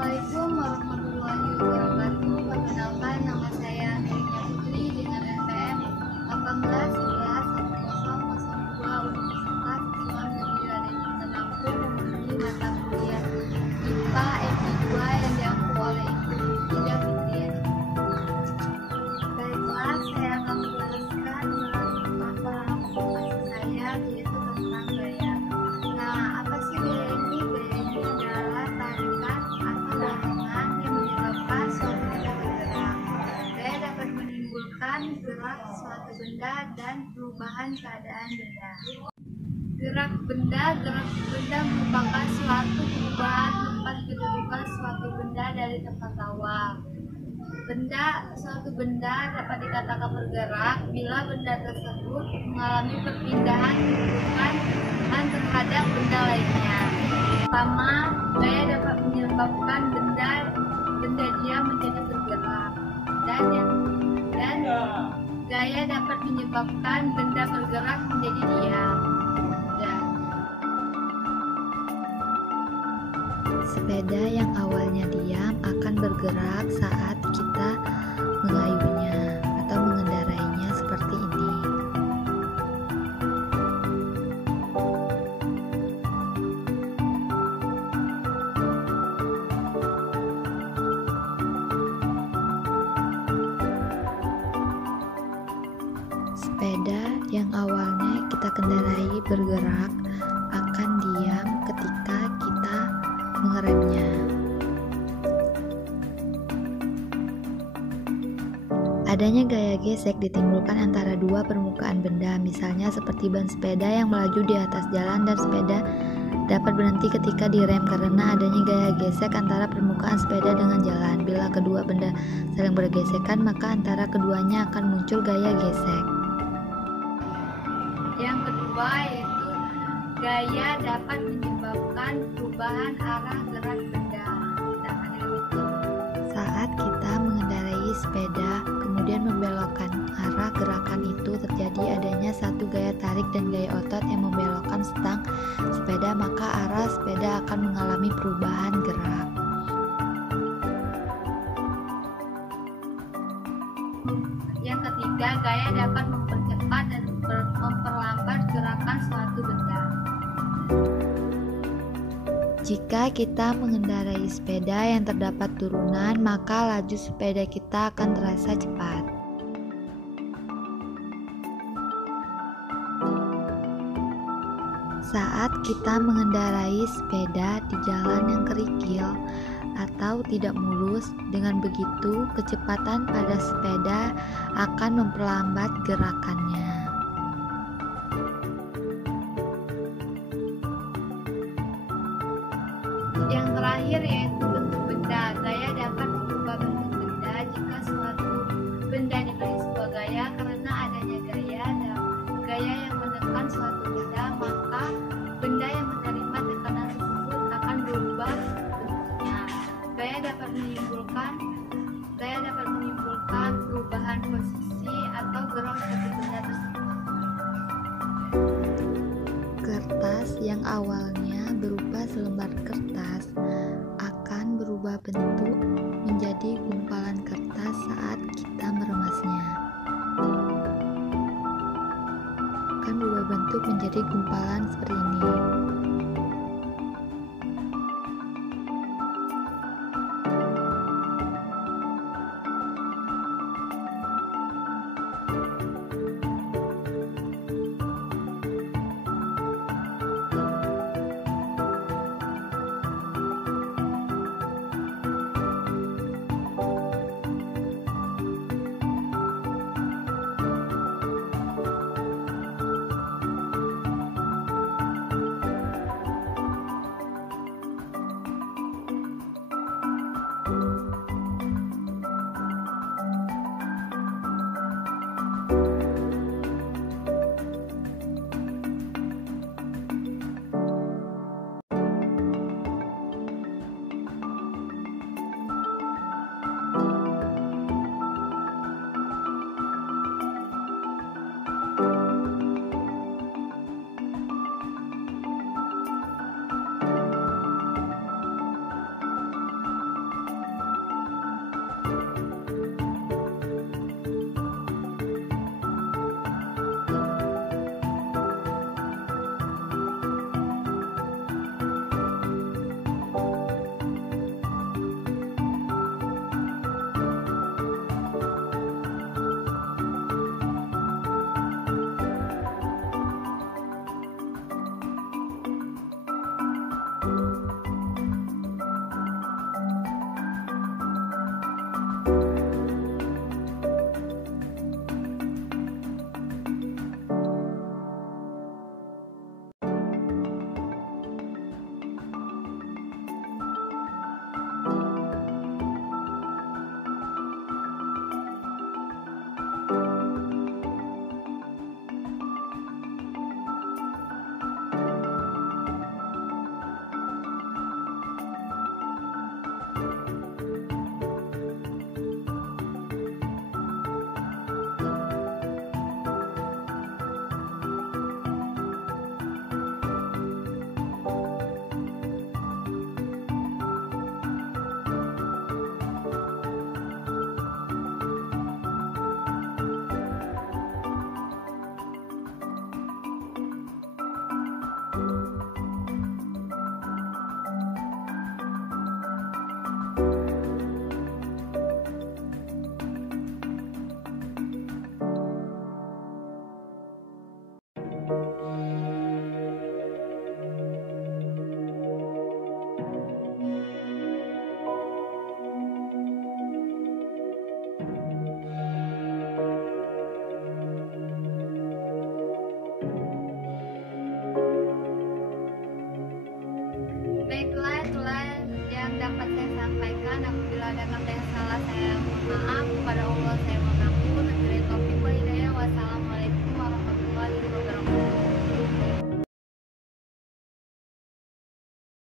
Assalamualaikum warahmatullahi wabarakatuh. Perkenalkan, nama saya Nurina Putri dengan NPM 18111002 Universitas Islam Negeri Raden Lampung, memenuhi mata kuliah IPA FI2 yang diampu oleh Ibu Ida Fitriani. Baiklah, saya akan menjelaskan apa saya, yaitu tentang gaya. Nah, apa sih gaya ini? Gaya ini adalah tarikan atau dorongan yang menyebabkan suatu benda bergerak. Gaya dapat menimbulkan gerak suatu benda dan perubahan keadaan benda. Gerak benda merupakan suatu perubahan tempat kedudukan suatu benda dari tempat awal. Suatu benda dapat dikatakan bergerak bila benda tersebut mengalami perpindahan kedudukan terhadap benda lainnya. Pertama, gaya dapat menyebabkan benda diam menjadi bergerak, dan gaya dapat menyebabkan benda bergerak menjadi diam. Sepeda yang awalnya diam akan bergerak saat kita mengayuhnya atau mengendarainya seperti ini. Sepeda yang awalnya kita kendarai bergerak akan diam ketika kita mengeremnya. Adanya gaya gesek ditimbulkan antara dua permukaan benda, misalnya seperti ban sepeda yang melaju di atas jalan dan sepeda dapat berhenti ketika direm karena adanya gaya gesek antara permukaan sepeda dengan jalan. Bila kedua benda saling bergesekan, maka antara keduanya akan muncul gaya gesek. Yang kedua yaitu gaya dapat menyebabkan perubahan arah gerak benda. Saat kita mengendarai sepeda kemudian membelokkan arah gerakan itu, terjadi adanya satu gaya tarik dan gaya otot yang membelokkan stang sepeda, maka arah sepeda akan mengalami perubahan gerak. Yang ketiga, gaya dapat mempercepat dan memperlambat gerakan suatu benda. Jika kita mengendarai sepeda yang terdapat turunan, maka laju sepeda kita akan terasa cepat. Saat kita mengendarai sepeda di jalan yang kerikil atau tidak mulus, dengan begitu kecepatan pada sepeda akan memperlambat gerakannya. Yang terakhir yaitu bentuk benda. Gaya dapat mengubah bentuk benda jika suatu benda diberi sebuah gaya. Karena adanya gaya yang menekan suatu benda, maka benda yang menerima tekanan tersebut akan berubah bentuknya. Gaya dapat menimbulkan perubahan posisi atau gerak suatu benda tersebut. Kertas yang awalnya berupa selembar kertas akan berubah bentuk menjadi gumpalan kertas saat kita meremasnya. Akan berubah bentuk menjadi gumpalan seperti ini. dan lembeng